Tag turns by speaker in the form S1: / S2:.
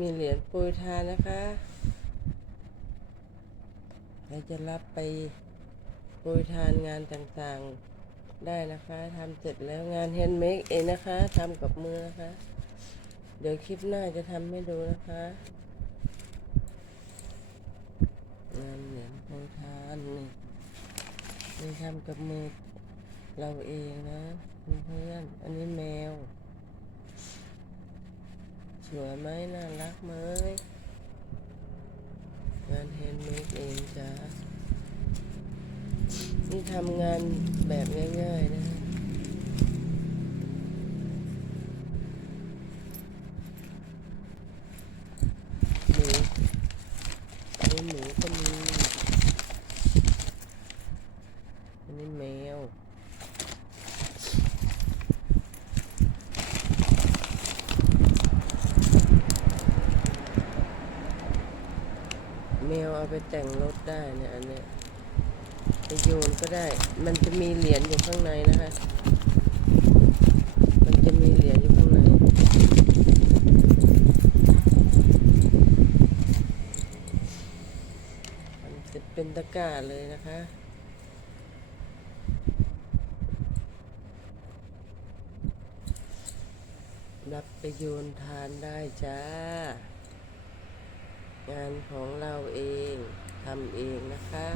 S1: มีเหรียญโปรยทานนะคะใครจะรับไปโปรยทานงานต่างๆได้นะคะทำเสร็จแล้วงานแฮนด์เมดเองนะคะทำกับมือนะคะ เดี๋ยวคลิปหน้าจะทำให้ดูนะคะ งานเหรียญโปรยทานนี่นี่ทำกับมือเราเองนะเพื่อนอันนี้แมว สวยไหมน่ารักไหมงานแฮนด์เมดเองจ้านี่ทำงานแบบง่าย ๆ นะฮะหมูอันนี้หมูก็มีอันนี้แมว แมวเอาไปแต่งรถได้เนี่ยอันเนี้ยไปโยนก็ได้ มันจะมีเหรียญอยู่ข้างในนะคะ มันจะมีเหรียญอยู่ข้างใน มันจะเป็นตะกร้าเลยนะคะรับไปโยนทานได้จ้า ของเราเองทำเองนะคะ